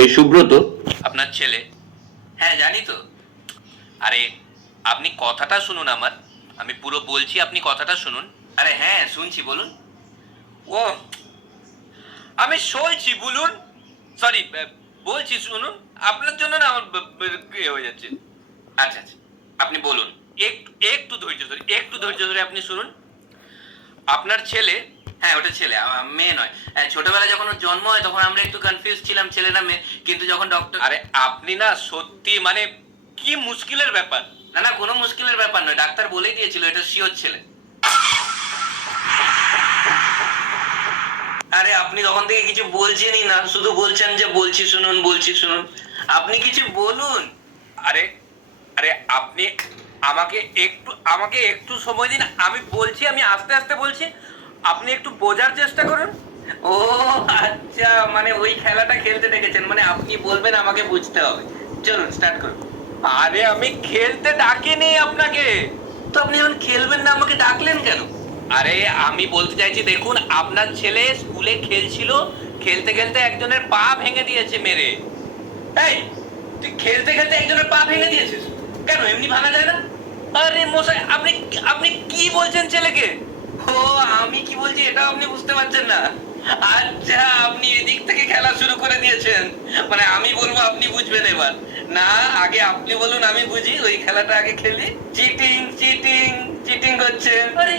এই সুব্রত আপনার ছেলে। হ্যাঁ জানি তো। আরে আপনি কথাটা শুনুন আমার, আমি পুরো বলছি, আপনি কথাটা শুনুন। আরে হ্যাঁ শুনছি, বলুন। ও আমি শুনছি, বলুন। সরি, বলছি শুনুন। আপনার জন্য না আমার হয়ে যাচ্ছে। আচ্ছা আচ্ছা, আপনি বলুন। একটু একটু ধৈর্য ধরে, একটু ধৈর্য ধরে আপনি শুনুন। আপনার ছেলে, হ্যাঁ ওটা ছেলে, মেয়ে নয়। হ্যাঁ, ছোটবেলায় যখন ওর জন্ম হয় তখন আমরা একটু কনফিউজ ছিলাম ছেলে না মেয়ে, কিন্তু যখন ডক্টর... আরে আপনি না সত্যি মানে কি মুশকিলের ব্যাপার। না না, কোনো মুশকিলের ব্যাপার নয়, ডাক্তার বলেই দিয়েছিল এটা শিওর ছেলে। আরে আপনি তখন থেকে কিছু বলছেনই না, শুধু বলছেন যে বলছি শুনুন বলছি শুনুন। আপনি কিছু বলুন। আরে আরে আপনি আমাকে একটু সময় দিন, আমি বলছি, আমি আস্তে আস্তে বলছি, আপনি একটু বোঝার চেষ্টা করুন। ও আচ্ছা, মানে ওই খেলাটা খেলতে দেখেছেন, মানে আপনি বলবেন আমাকে বুঝতে হবে। চলুন স্টার্ট করুন। আরে আমি খেলতে ডাকিনি আপনাকে। তো আপনি যখন খেলবেন না আমাকে ডাকলেন কেন? আরে আমি বলতে চাইছি, দেখুন আপনার ছেলে স্কুলে খেলছিল, খেলতে খেলতে একজনের পা ভেঙে দিয়েছে মেরে। এই, তুই খেলতে খেলতে একজনের পা ভেঙে দিয়েছিস? কেন, এমনি ভাঙা যায় না? আরে মশাই, আপনি আপনি কি বলছেন ছেলেকে? ও, আমি কি বলছি এটাও আপনি বুঝতে পারছেন না? আচ্ছা, আপনি এদিক থেকে খেলা শুরু করে দিয়েছেন, মানে আমি বলবো আপনি বুঝবেন এবার। না, আগে আপনি বলুন আমি বুঝি, ওই খেলাটা আগে খেলি। চিটিং চিটিং চিটিং করছেন। আরে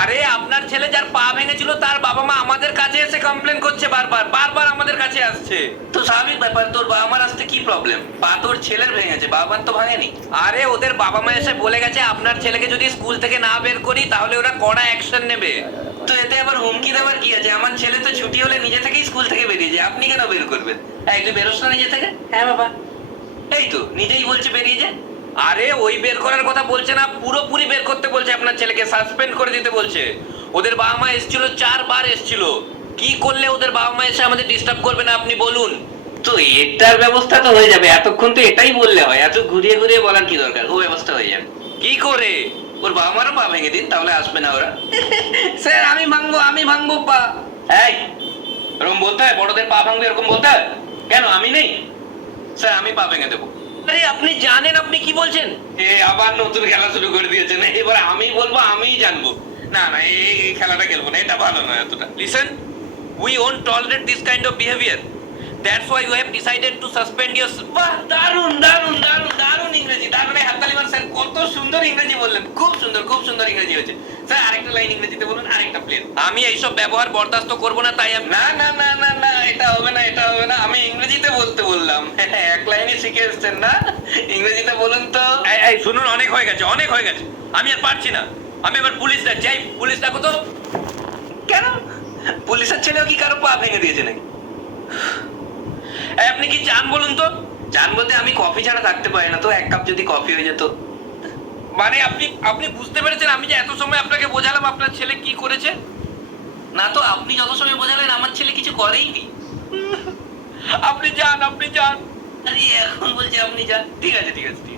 আরে আপনার ছেলে যার পা ভেঙেছিল তার বাবা মা আমাদের কাছে এসে কমপ্লেন করছে, বারবার বারবার আমাদের কাছে আসছে। তো স্বাভাবিক ব্যাপার, তোর বাবা মার আসতে কি প্রবলেম? পা তোর ছেলের ভেঙেছে, বাবার তো ভাঙেনি। আরে ওদের বাবা মা এসে বলে গেছে আপনার ছেলেকে যদি স্কুল থেকে না বের করি তাহলে ওরা কড়া অ্যাকশন নেবে। তো এতে আবার হুমকি দেওয়ার কি আছে? আমার ছেলে তো ছুটি হলে নিজে থেকেই স্কুল থেকে বেরিয়ে যায়, আপনি কেন বের করবেন? একটু বেরোস না নিজে থেকে? হ্যাঁ বাবা। এই তো নিজেই বলছে বেরিয়ে যায়। আরে ওই বের করার কথা বলছে না, পুরোপুরি বের করতে বলছে, আপনার ছেলেকে সাসপেন্ড করে দিতে বলছে। ওদের বাবা মা এসেছিল, 4 বার এসেছিল। কি করলে ওদের বাবা মা এসে আমাদের ডিস্টার্ব করবে না আপনি বলুন। তো এটার ব্যবস্থা তো হয়ে যাবে, এতক্ষণ তো এটাই বললে হয়, এত ঘুরিয়ে ঘুরিয়ে বলার কি দরকার? ও ব্যবস্থা হয়ে যাবে। কি করে? ওর বাবা মারও পা ভেঙে দিন, তাহলে আসবে না ওরা। স্যার আমি ভাঙবো পা। এই, এরকম বলতে হয়? বড়দের পা ভাঙবে এরকম বলতে হয়? কেন আমি নেই? স্যার আমি পা ভেঙে দেবো। আরে আপনি জানেন আপনি কি বলছেন? এ আবার নতুন খেলা শুরু করে দিয়েছেন, এবার আমি বলবো আমিই জানবো। না না, এই খেলাটা খেলবো না, এটা ভালো নয় এতটা। Listen, we won't tolerate this kind of behavior. That's why we have decided to suspend your... বাহ, দারুন দারুন দারুন দারুন ইংরেজি, দারুন। হাততালি মার স্যার, কত সুন্দর ইংরেজি বললেন, খুব সুন্দর খুব সুন্দর ইংরেজি হয়েছে। স্যার আরেকটা লাইন ইংরেজিতে বলুন, আরেকটা প্লেন। আমি এইসব ব্যবহার বরদাস্ত করবো না, তাই আমি... না না না না না, এটা হবে না, এটা হবে না, আমি ইংরেজিতে বলতে বললাম। এক লাইনে শিখে এসছেন না, ইংরেজিতে বলুন তো। এই শুনুন, অনেক হয়ে গেছে, অনেক হয়ে গেছে, আমি আর পারছি না। আমি এবার পুলিশ ডাকছি। এই পুলিশ ডাকো তো। কেন, পুলিশের ছেলেও কি কারো পা ভেঙে দিয়েছে নাকি? আপনি কি চান বলুন তো? জান বলতে আমি কফি ছাড়া থাকতে পারি না, তো এক কাপ যদি কফি হয়ে যেত। মানে আপনি আপনি বুঝতে পেরেছেন আমি যে এত সময় আপনাকে বোঝালাম আপনার ছেলে কি করেছে? না তো, আপনি যত সময় বোঝালেন আমার ছেলে কিছু করেইনি। আপনি যান, আপনি যান। আরে এখন বলছি আপনি যান, ঠিক আছে ঠিক আছে ঠিক আছে।